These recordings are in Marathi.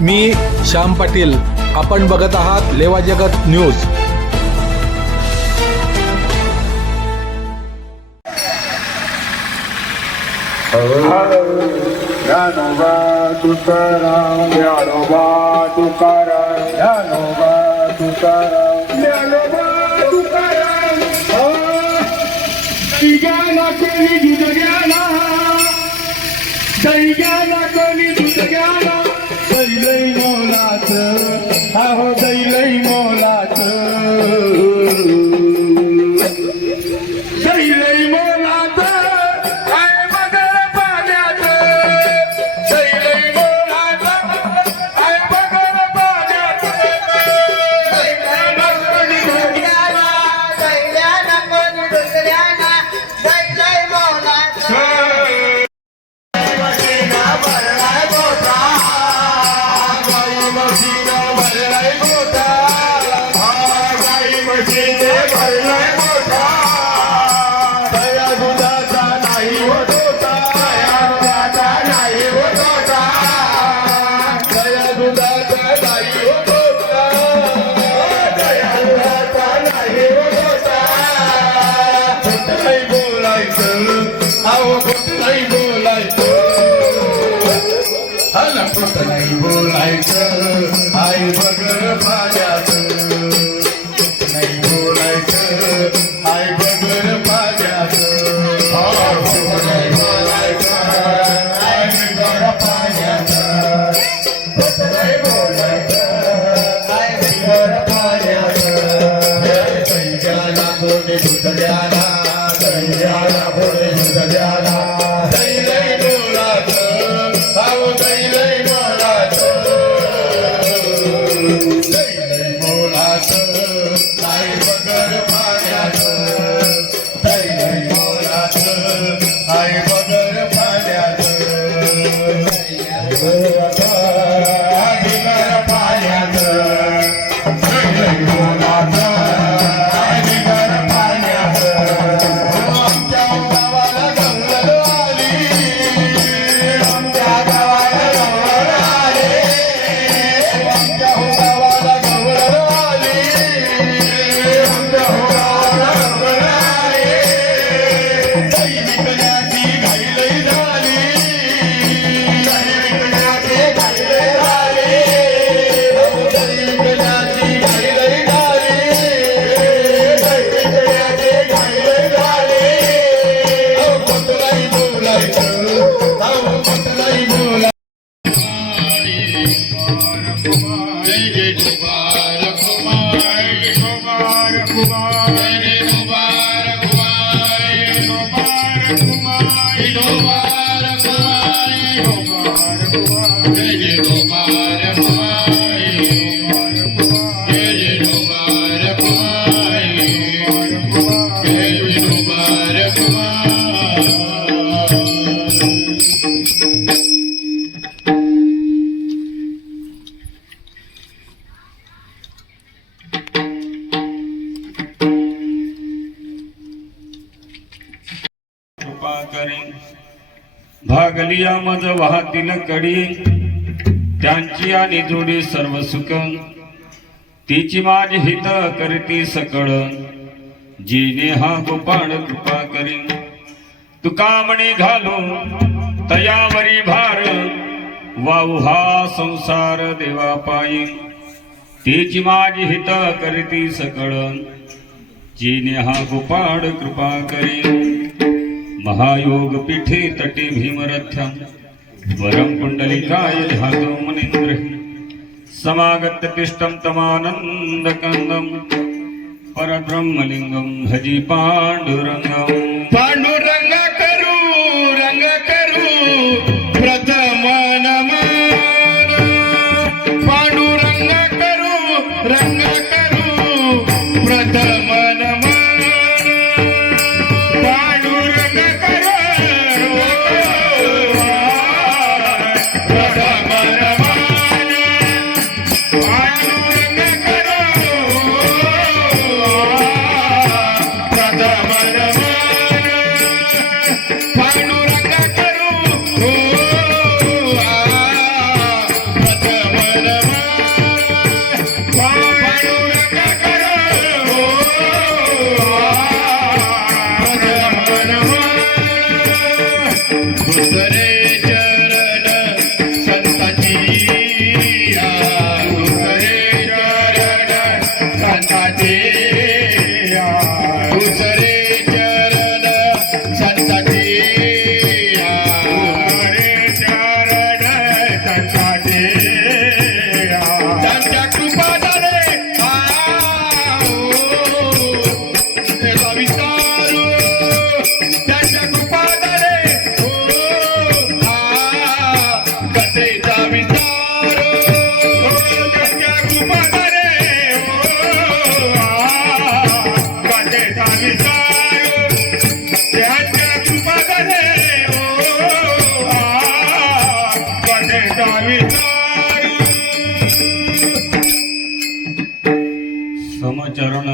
मी श्याम पाटील आपण बघत आहात लेवा जगत न्यूज ज्ञानोबा तुकाराम ज्ञानोबा तुकाराम ज्ञानोबा तुकाराम हो दैलै मोलाच. दैलय नाही बोलायचं आई बघ पाया जोडी सर्व सुख. तिची माझी हित करती सकळ. जी हा गोपाळ कृपा करी. तुका म्हणे घालो तयावरी भार. वाऊ हा संसार देवा पायी. तिची माझी हित करती सकळ. जी हा गोपाळ कृपा करी. महायोग पीठे तटे भीमरथ. वरम कुंडलिकाय धातो मनिंद्रही समागतकृष्टं तमानन्दकन्दं परब्रह्मलिङ्गं भजी पाण्डुरङ्गम् पाण्डुर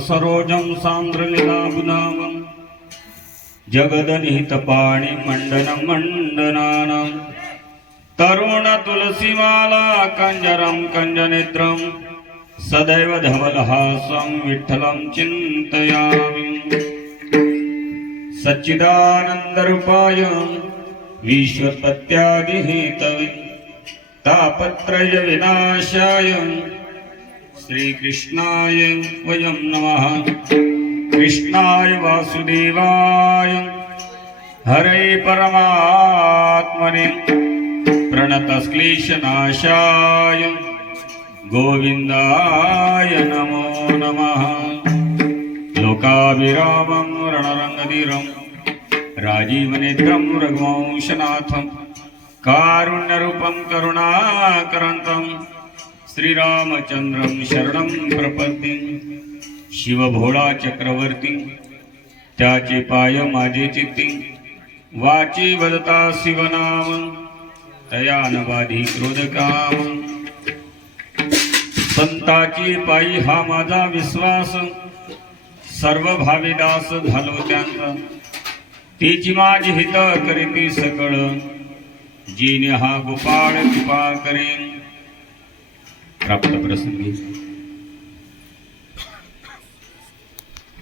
सरोजं सान्द्रनिलाबुनाम जगदनिहितपाणिमण्डन मण्डनानां तरुणतुलसीमाला कञ्जरं कञ्जनेत्रं सदैव धवलहासं विठ्ठलं चिन्तयामि। सच्चिदानन्दरूपाय विश्वपत्यागिहितवितापत्रयविनाशाय श्रीकृष्णाय वयं नमः। कृष्णाय वासुदेवाय। हरे परमात्मने प्रणतक्लेशनाशाय गोविन्दाय नमो नमः। लोकाभिरामं रणरङ्गधीरं राजीवनेत्रं रघुवंशनाथं कारुण्यरूपं करुणाकरन्तम् श्रीरामचंद्रं शरणं प्रपत्ती शिवभोळा चक्रवर्ती त्याचे पाय माझे चित्ती वाची वदता शिवनाम तया नवाधी क्रोधकाम. संताची पायी हा माझा विश्वास सर्व भाविदास झालो त्यांचा. तिची माझी हित करीती सकळ जीने हा गोपाळ कृपा करेन. प्राप्त प्रसंगी.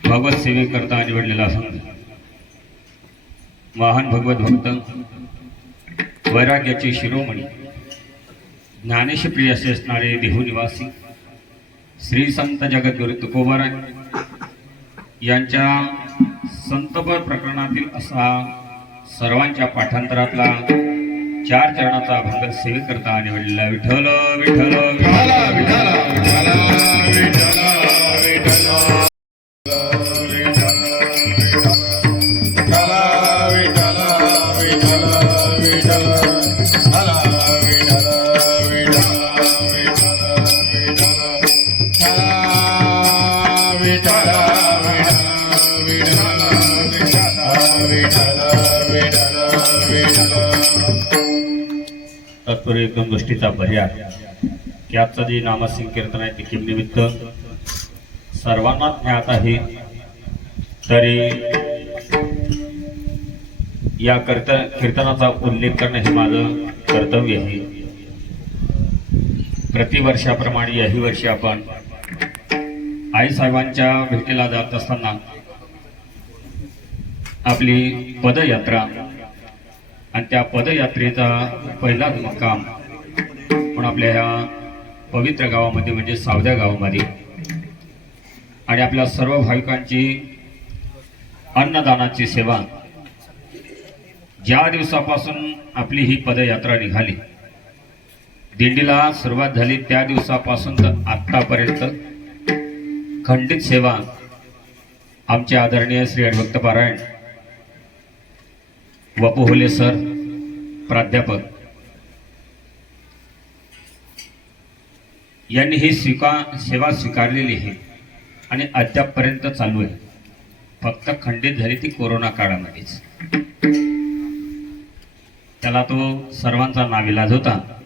भगवत सेवेकरता निवडलेला संघ. महान भगवत भक्त. वैराग्याचे शिरोमणी. ज्ञानेशप्रिय असे असणारे देहू निवासी. श्री संत जगद्गुरु तुकोबाराय यांच्या संतपर प्रकरणातील असा सर्वांच्या पाठांतरातला चार चरणाचा भंग सेवे करता निवडलेला विठ्ठल. विठ्ठल विठ्ठल विठ्ठल विठ्ठल विठ्ठल. तत्पूर्वी एकदम गोष्टीचा पर्याय. की आजचं जे नामसंकीर्तन आहे ते निमित्त. सर्वांना ज्ञात आहे तरी या कर्त कीर्तनाचा उल्लेख करणं हे माझं कर्तव्य आहे. प्रतिवर्षाप्रमाणे याही वर्षी आपण आईसाहेबांच्या भेटीला जात असताना आपली पदयात्रा आणि त्या पदयात्रेचा पहिलाच मुक्काम पण आपल्या ह्या पवित्र गावामध्ये म्हणजे सावद्या गावामध्ये. आणि आपल्या सर्व भाविकांची अन्नदानाची सेवा. ज्या दिवसापासून आपली ही पदयात्रा निघाली दिंडीला सुरुवात झाली त्या दिवसापासून तर आत्तापर्यंत खंडित सेवा आमचे आदरणीय श्री हरिभक्त पारायण वपू होले सर प्राध्यापक. यांनी ही स्वीका सेवा स्वीकारलेली आहे आणि अद्यापपर्यंत चालू आहे. फक्त खंडित झाली ती कोरोना काळामध्येच. त्याला तो सर्वांचा नाविलाज होता.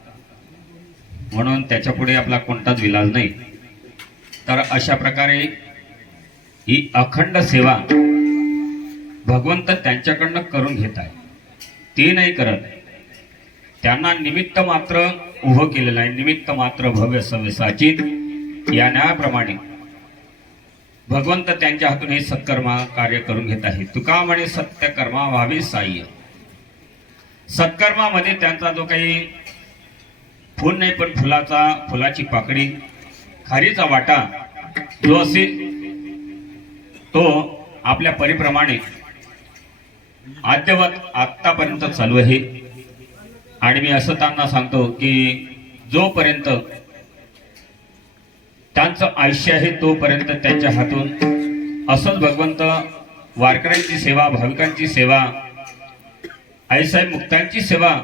म्हणून त्याच्यापुढे आपला कोणताच विलाज नाही. तर अशा प्रकारे ही अखंड सेवा भगवंत त्यांच्याकडनं करून घेत आहे. ते नाही करत. त्यांना निमित्त मात्र उभं केलेलं आहे. निमित्त मात्र भव्य सव्यसाची या न्यायाप्रमाणे भगवंत त्यांच्या हातून हे सत्कर्मा कार्य करून घेत आहे तुका म्हणे सत्यकर्मा व्हावे साह्य सत्कर्मामध्ये त्यांचा जो काही फुल नाही पण फुलाचा फुलाची पाकडी खारीचा वाटा जो असेल तो आपल्या परीप्रमाणे आद्यवत आत्तापर्यंत चालू आहे. आणि मी असं त्यांना सांगतो की जोपर्यंत त्यांचं आयुष्य आहे तोपर्यंत त्यांच्या हातून असंच भगवंत वारकऱ्यांची सेवा भाविकांची सेवा आईसाहेब मुक्तांची सेवा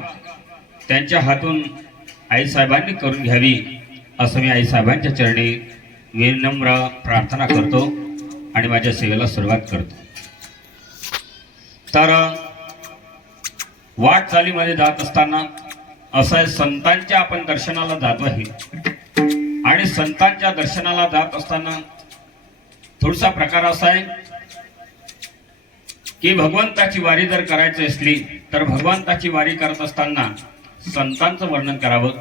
त्यांच्या हातून आईसाहेबांनी करून घ्यावी असं मी आईसाहेबांच्या चरणी विनम्र प्रार्थना करतो आणि माझ्या सेवेला सुरुवात करतो. तर वाटचालीमध्ये जात असताना. असं आहे संतांच्या आपण दर्शनाला जातो आहे आणि संतांच्या दर्शनाला जात असताना थोडासा प्रकार असा आहे की भगवंताची वारी जर करायची असली तर भगवंताची वारी करत असताना संतांचं वर्णन करावं.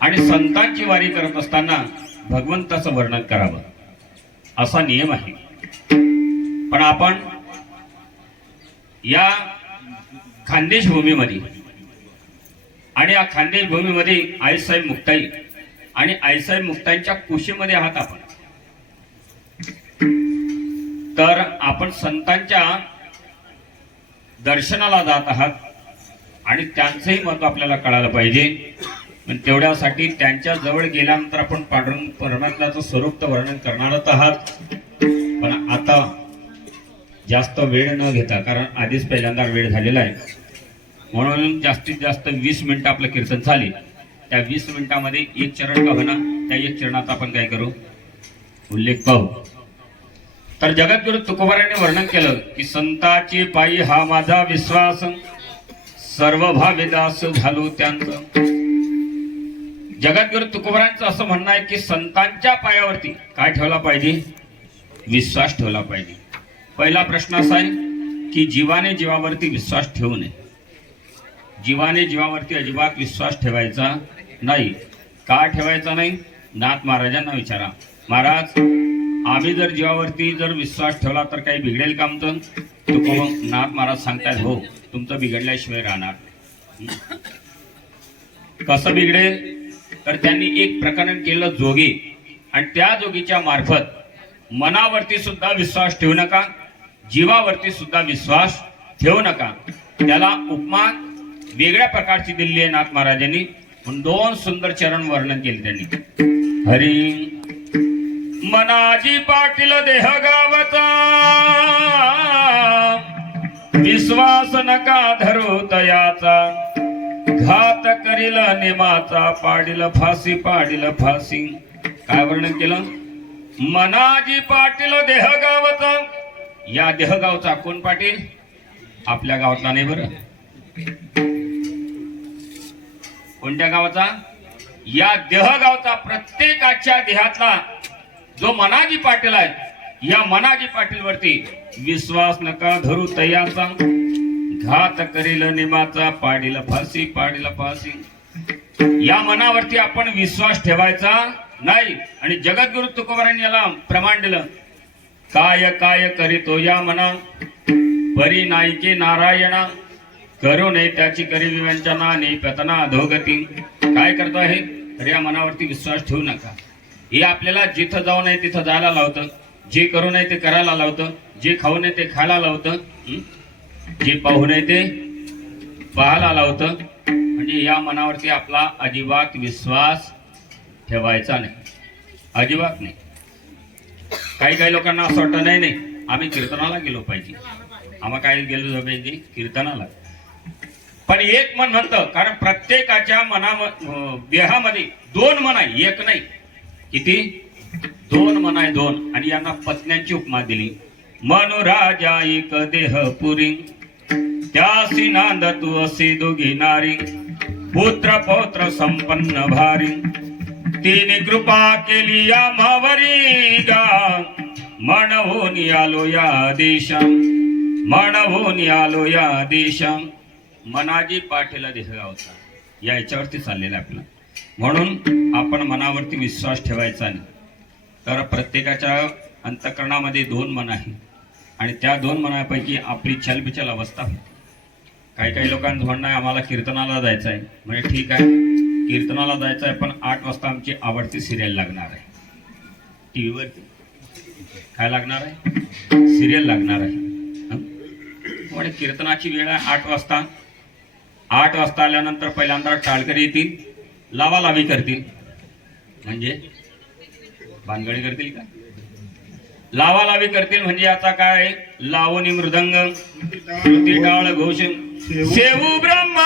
आणि संतांची वारी करत असताना भगवंताचं वर्णन करावं. असा नियम आहे. पण आपण या खानदेश भूमीमध्ये आणि या खानदेश भूमीमध्ये आईसाहेब मुक्ताई आणि आईसाहेब मुक्ताईंच्या कुशीमध्ये आहात आपण. तर आपण संतांच्या दर्शनाला जात आहात आणि त्यांचंही महत्त्व आपल्याला कळायला पाहिजे. पण तेवढ्यासाठी त्यांच्या जवळ गेल्यानंतर आपण पांडुरंग परमात्म्याचं स्वरूप तर वर्णन करणारच आहात. पण आता जास्त वेळ न घेता कारण आधीच पहिल्यांदा वेळ झालेला आहे. म्हणून जास्तीत जास्त वीस मिनिटं आपलं कीर्तन झाले त्या वीस मिनिटामध्ये एक चरण का होणार त्या एक चरणाचा आपण काय करू? उल्लेख पाहू. तर जगद्गुरु तुकोबाराने वर्णन केलं की संताची पायी हा माझा विश्वास सर्व भावेदास झालो त्यांचं. जगद्गुरु तुकोबारांचं असं म्हणणं आहे की संतांच्या पायावरती काय ठेवला पाहिजे? विश्वास ठेवला पाहिजे. पहिला प्रश्न असा आहे की जीवाने जीवावरती विश्वास ठेवू नये. जीवाने जीवावरती अजिबात विश्वास ठेवायचा नाही. का ठेवायचा नाही? नाथ महाराजांना विचारा. महाराज आम्ही जर जीवावरती जर विश्वास ठेवला तर काही बिघडेल का आमचं? तुकोबा नाथ महाराज सांगतायत हो तुमचं बिघडल्याशिवाय राहणार. कसं बिघडेल? तर त्यांनी एक प्रकरण केलं जोगे. आणि त्या जोगीच्या मार्फत मनावरती सुद्धा विश्वास ठेवू नका जीवावरती सुद्धा विश्वास ठेवू नका. त्याला उपमा वेगळ्या प्रकारची दिली आहे नाथ महाराजांनी. पण दोन सुंदर चरण वर्णन केले त्यांनी. हरी मनाजी पाटील देह गावचा विश्वास नका धरू तयाचा घात करील नेमाचा. पाडील फाशी पाडील फाशी. काय वर्णन केलं? मनाजी पाटील देह गावचा या देहगावचा कोण पाटील? आपल्या गावातला नाही बरं. कोणत्या गावाचा? या देह गावचा प्रत्येकाच्या देहातला जो मनाजी पाटील आहे या मनाजी पाटील वरती विश्वास नका धरू तयाचा घात करील निमाचा पाडील फाशी पाडील फाशी. या मनावरती आपण विश्वास ठेवायचा नाही. आणि जगद्गुरु तुकोबारांनी याला प्रमाण दिलं. काय काय करीतो या मना? परी नायके नारायणा. करू नये त्याची करी विवंचना नाही पतना अधोगती. काय करतो आहे? तर या मनावरती विश्वास ठेवू नका. हे आपल्याला जिथं जाऊ नये तिथं जायला लावतं. जे करू नये ते करायला लावतं. जे खाऊ नये ते खायला लावतं. जे पाहू नये ते पाहायला लावतं. म्हणजे या मनावरती आपला अजिबात विश्वास ठेवायचा नाही. अजिबात नाही. काही काही लोकांना असं वाटतं नाही नाही आम्ही कीर्तनाला गेलो पाहिजे. आम्हा काय गेलो पाहिजे? कीर्तनाला. पण एक मन म्हणतं कारण प्रत्येकाच्या मना देहामध्ये दोन मन आहे. एक नाही. किती? दोन मन आहे दोन. आणि यांना पत्न्यांची उपमा दिली. मनुराजा एक देह पुरी त्यासी नांद तू असे दोघी नारी पुत्र पौत्र संपन्न भारी. तिने कृपा केली या मावरी गा म्हणून आलो या देशा. म्हणून आलो या देशा. मनाजी पाठीला होता. या याच्यावरती चाललेला आहे आपला. म्हणून आपण मनावरती विश्वास ठेवायचा नाही. तर प्रत्येकाच्या अंतकरणामध्ये दोन मन आहे. आणि त्या दोन मनापैकी आपली छलबिचल अवस्था होती. काही काही लोकांचं म्हणणं आहे आम्हाला कीर्तनाला जायचं आहे. म्हणजे ठीक आहे कीर्तनाला जायचं आहे पण आठ वाजता आमची आवडती सिरियल लागणार आहे. टी व्हीवरती काय लागणार आहे? सिरियल लागणार आहे. म्हणजे कीर्तनाची वेळ आहे आठ वाजता. आठ वाजता आल्यानंतर पहिल्यांदा टाळकरी येतील लावा लावी करतील. म्हणजे? भानगडी करतील का? लावा लावी करतील म्हणजे आता काय? लावणी मृदंग टाळ घोष सेवू ब्रह्म!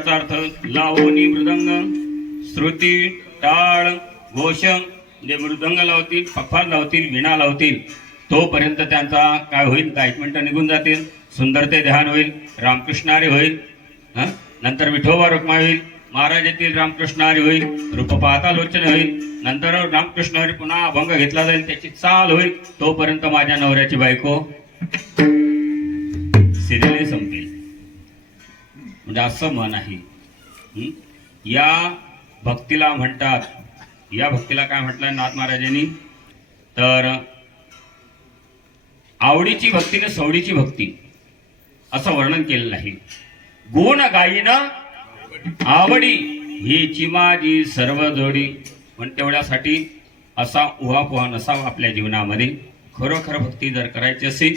याचा अर्थ लावणी मृदंग. श्रुती टाळ घोष जे म्हणजे मृदंग लावतील पफार लावतील विणा लावतील. तोपर्यंत त्यांचा काय होईल? काही मिनटं निघून जातील? सुंदर ते ध्यान होईल रामकृष्णारी होईल नंतर विठोबा रुक्मा होईल महाराज येथील रामकृष्णारी होईल रूप पाहता लोचन होईल. नंतर रामकृष्णारी पुन्हा अभंग घेतला जाईल त्याची चाल होईल. तोपर्यंत माझ्या नवऱ्याची बायको सिरियली संपली. म्हणजे असं मन आहे. या भक्तीला म्हणतात. या भक्तीला काय म्हटलंय नाथ महाराजांनी? तर आवडीची भक्ती न सवडीची भक्ती. असं वर्णन केलेलं आहे. गुण गायीन आवडी. ही चिमाजी सर्व जोडी. पण तेवढ्यासाठी असा उहापोहा नसावा आपल्या जीवनामध्ये. खरोखर भक्ती जर करायची असेल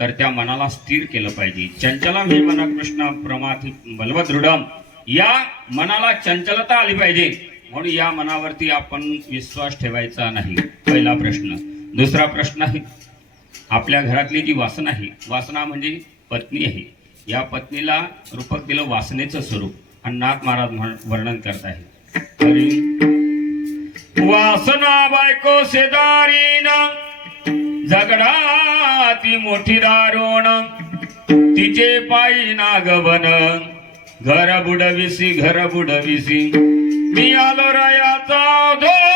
तर त्या मनाला स्थिर केलं पाहिजे. चंचलम हे मना कृष्ण प्रमाथी बलवदृढम या मनाला चंचलता आली पाहिजे. म्हणून या मनावरती आपण विश्वास ठेवायचा नाही. पहिला प्रश्न. दुसरा प्रश्न आहे आपल्या घरातली जी वासना आहे वासना म्हणजे पत्नी आहे. या पत्नीला रूपक दिलं वासनेचं स्वरूप. आणि नाथ महाराज वर्णन करत आहे. वासना बायको शेजारीन झगडा ती मोठी दारुण. तिचे पायी नागवन. घर बुडविसी घर बुडविसी मी आलो रयाचा धो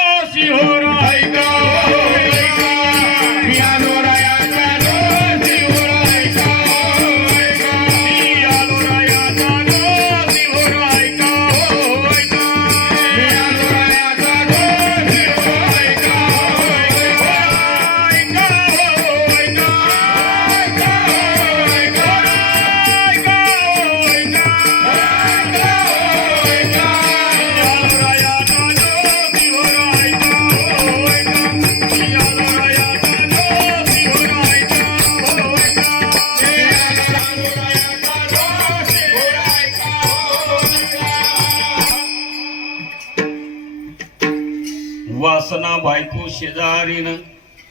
वासना बायको शेजारीनं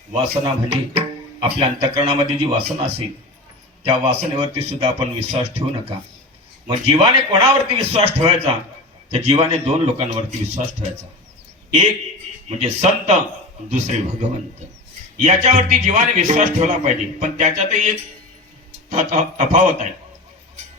वासना म्हणजे आपल्या अंतकरणामध्ये जी वासना असेल त्या वासनेवरती सुद्धा आपण विश्वास ठेवू नका. मग जीवाने कोणावरती विश्वास ठेवायचा? तर जीवाने दोन लोकांवरती विश्वास ठेवायचा. एक म्हणजे संत दुसरे भगवंत. याच्यावरती जीवाने विश्वास ठेवला पाहिजे. पण त्याच्यातही एक तफावत आहे.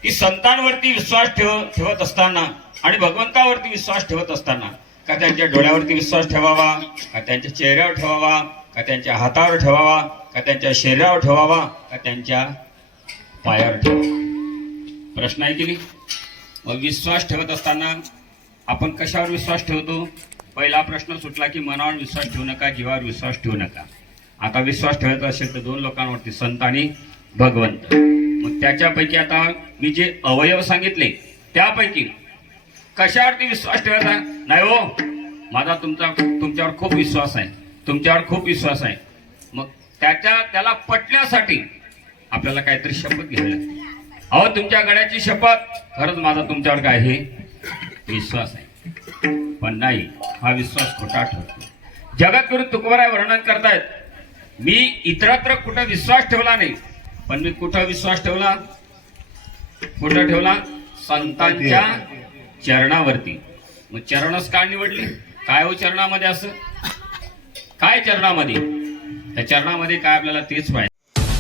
की संतांवरती विश्वास ठेव ठेवत असताना आणि भगवंतावरती विश्वास ठेवत असताना का त्यांच्या डोळ्यावरती विश्वास ठेवावा? का त्यांच्या चेहऱ्यावर ठेवावा? का त्यांच्या हातावर ठेवावा? का त्यांच्या शरीरावर ठेवावा? का त्यांच्या पायावर ठेवावा? प्रश्न आहे की नाही? मग विश्वास ठेवत असताना आपण कशावर विश्वास ठेवतो? पहिला प्रश्न सुटला की मनावर विश्वास ठेवू नका जीवावर विश्वास ठेवू नका. आता विश्वास ठेवायचा असेल तर दोन लोकांवरती संत आणि भगवंत. मग त्याच्यापैकी आता मी जे अवयव सांगितले त्यापैकी कशावरती विश्वास ठेवायचा नाही हो. माझा तुमचा तुमच्यावर खूप विश्वास आहे. तुमच्यावर खूप विश्वास आहे. मग त्याच्या त्याला पटण्यासाठी आपल्याला काहीतरी शपथ घ्यावी लागते. अहो तुमच्या गळ्याची शपथ. खरंच माझा तुमच्यावर काय आहे विश्वास आहे पण नाही हा विश्वास खोटा ठरतो. जगद्गुरु तुकोबराय वर्णन करतायत. मी इतरत्र कुठं विश्वास ठेवला नाही पण मी कुठं विश्वास ठेवला? कुठं ठेवला? संतांच्या चरणावरती. मग चरणच का निवडली? काय हो चरणामध्ये असं? काय चरणामध्ये? त्या चरणामध्ये काय आपल्याला तेच पाहिजे.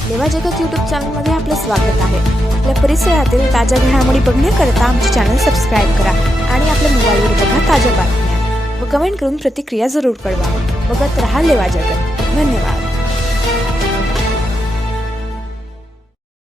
लेवा जगत यूट्यूब चॅनलमध्ये आपलं स्वागत आहे. आपल्या परिसरातील ताज्या घडामोडी बघण्याकरता आमचे चॅनल सबस्क्राईब करा आणि आपल्या मोबाईलवर बघा ताज्या बातम्या. व कमेंट करून प्रतिक्रिया जरूर कळवा. बघत राहा लेवा जगत. धन्यवाद.